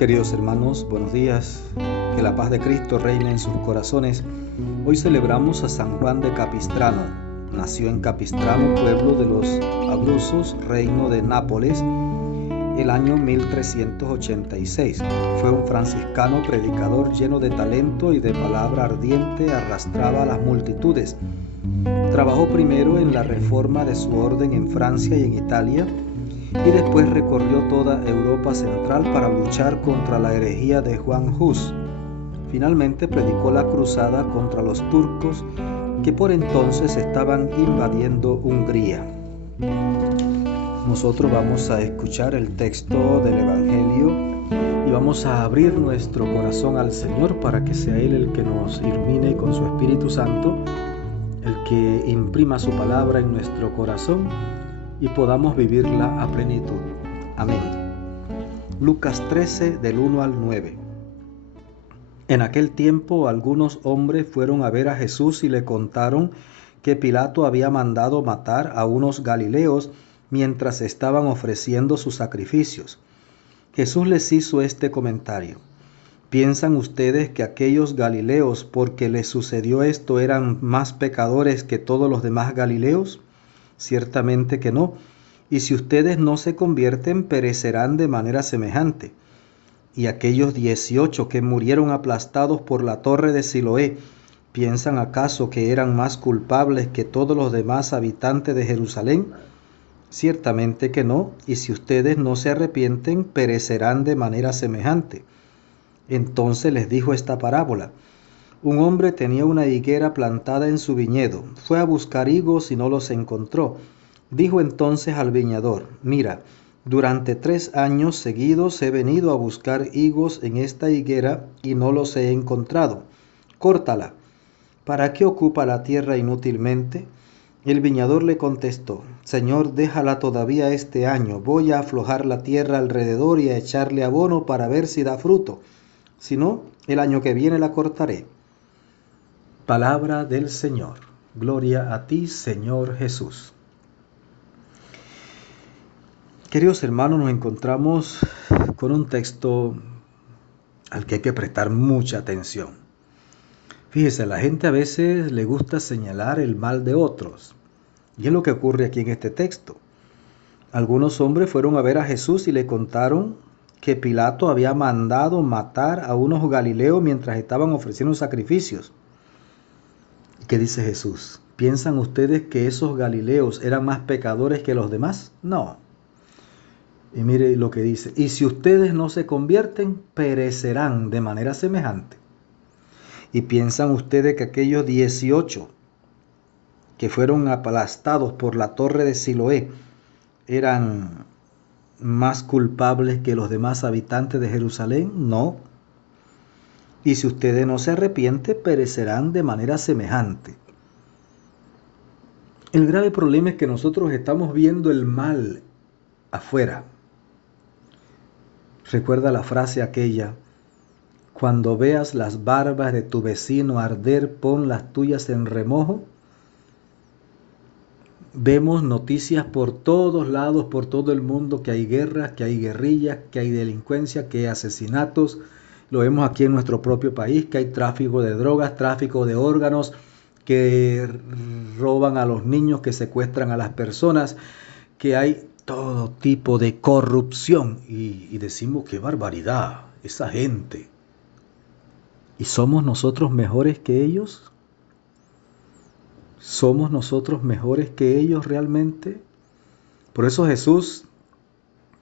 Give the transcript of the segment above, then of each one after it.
Queridos hermanos, buenos días. Que la paz de Cristo reine en sus corazones. Hoy celebramos a San Juan de Capistrano. Nació en Capistrano, pueblo de los Abruzos, reino de Nápoles, el año 1386. Fue un franciscano predicador lleno de talento y de palabra ardiente, arrastraba a las multitudes. Trabajó primero en la reforma de su orden en Francia y en Italia, y después recorrió toda Europa central para luchar contra la herejía de Juan Hus. Finalmente predicó la cruzada contra los turcos que por entonces estaban invadiendo Hungría. Nosotros vamos a escuchar el texto del Evangelio y vamos a abrir nuestro corazón al Señor para que sea Él el que nos ilumine con su Espíritu Santo, el que imprima su palabra en nuestro corazón y podamos vivirla a plenitud. Amén. Lucas 13, del 1 al 9. En aquel tiempo algunos hombres fueron a ver a Jesús y le contaron que Pilato había mandado matar a unos galileos mientras estaban ofreciendo sus sacrificios. Jesús les hizo este comentario: ¿piensan ustedes que aquellos galileos, porque les sucedió esto, eran más pecadores que todos los demás galileos? Ciertamente que no, y si ustedes no se convierten, perecerán de manera semejante. Y aquellos 18 que murieron aplastados por la torre de Siloé, ¿piensan acaso que eran más culpables que todos los demás habitantes de Jerusalén? Ciertamente que no, y si ustedes no se arrepienten, perecerán de manera semejante. Entonces les dijo esta parábola: un hombre tenía una higuera plantada en su viñedo. Fue a buscar higos y no los encontró. Dijo entonces al viñador: mira, durante 3 años seguidos he venido a buscar higos en esta higuera y no los he encontrado. Córtala. ¿Para qué ocupa la tierra inútilmente? El viñador le contestó: Señor, déjala todavía este año. Voy a aflojar la tierra alrededor y a echarle abono para ver si da fruto. Si no, el año que viene la cortaré. Palabra del Señor. Gloria a ti, Señor Jesús. Queridos hermanos, nos encontramos con un texto al que hay que prestar mucha atención. Fíjese, a la gente a veces le gusta señalar el mal de otros, y es lo que ocurre aquí en este texto. Algunos hombres fueron a ver a Jesús y le contaron que Pilato había mandado matar a unos galileos mientras estaban ofreciendo sacrificios. ¿Qué dice Jesús? ¿Piensan ustedes que esos galileos eran más pecadores que los demás? No. Y mire lo que dice: y si ustedes no se convierten, perecerán de manera semejante. ¿Y piensan ustedes que aquellos 18 que fueron aplastados por la torre de Siloé eran más culpables que los demás habitantes de Jerusalén? No. Y si ustedes no se arrepienten, perecerán de manera semejante. El grave problema es que nosotros estamos viendo el mal afuera. Recuerda la frase aquella: cuando veas las barbas de tu vecino arder, pon las tuyas en remojo. Vemos noticias por todos lados, por todo el mundo, que hay guerras, que hay guerrillas, que hay delincuencia, que hay asesinatos. Lo vemos aquí en nuestro propio país, que hay tráfico de drogas, tráfico de órganos, que roban a los niños, que secuestran a las personas, que hay todo tipo de corrupción. Y decimos: qué barbaridad, esa gente. ¿Y somos nosotros mejores que ellos? ¿Somos nosotros mejores que ellos realmente? Por eso Jesús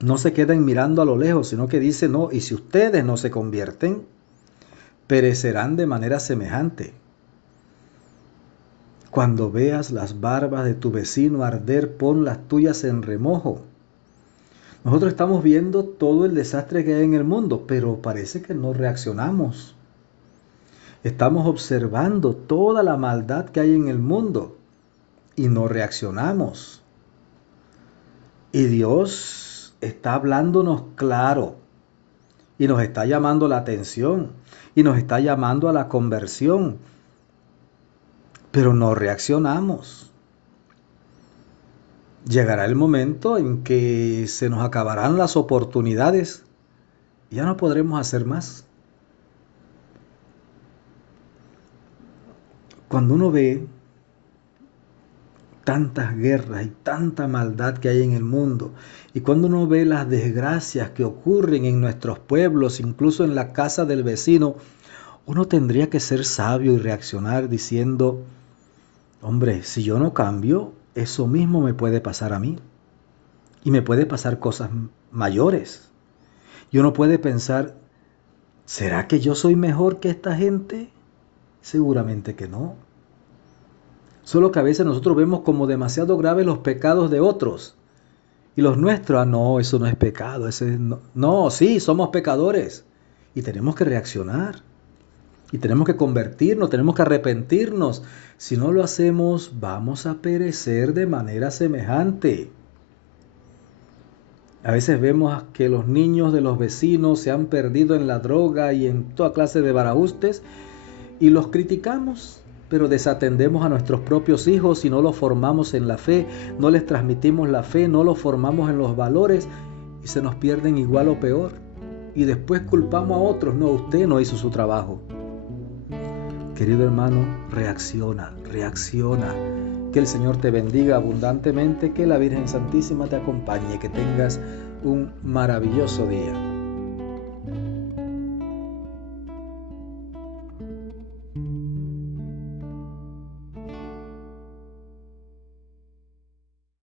no se queda mirando a lo lejos, sino que dice: no, y si ustedes no se convierten, perecerán de manera semejante. Cuando veas las barbas de tu vecino arder, pon las tuyas en remojo. Nosotros estamos viendo todo el desastre que hay en el mundo, pero parece que no reaccionamos. Estamos observando toda la maldad que hay en el mundo y no reaccionamos. Y Dios está hablándonos claro y nos está llamando la atención y nos está llamando a la conversión, pero no reaccionamos. Llegará el momento en que se nos acabarán las oportunidades ya no podremos hacer más. Cuando uno ve tantas guerras y tanta maldad que hay en el mundo, y cuando uno ve las desgracias que ocurren en nuestros pueblos, incluso en la casa del vecino, uno tendría que ser sabio y reaccionar diciendo, hombre, si yo no cambio, eso mismo me puede pasar a mí. Y me puede pasar cosas mayores. Y uno puede pensar, ¿será que yo soy mejor que esta gente? Seguramente que no. Solo que a veces nosotros vemos como demasiado graves los pecados de otros. Y los nuestros, no, eso no es pecado. No, sí, somos pecadores. Y tenemos que reaccionar. Y tenemos que convertirnos, tenemos que arrepentirnos. Si no lo hacemos, vamos a perecer de manera semejante. A veces vemos que los niños de los vecinos se han perdido en la droga y en toda clase de barajustes y los criticamos, pero desatendemos a nuestros propios hijos y no los formamos en la fe, no les transmitimos la fe, no los formamos en los valores y se nos pierden igual o peor. Y después culpamos a otros, no, usted no hizo su trabajo. Querido hermano, reacciona. Que el Señor te bendiga abundantemente, que la Virgen Santísima te acompañe, que tengas un maravilloso día.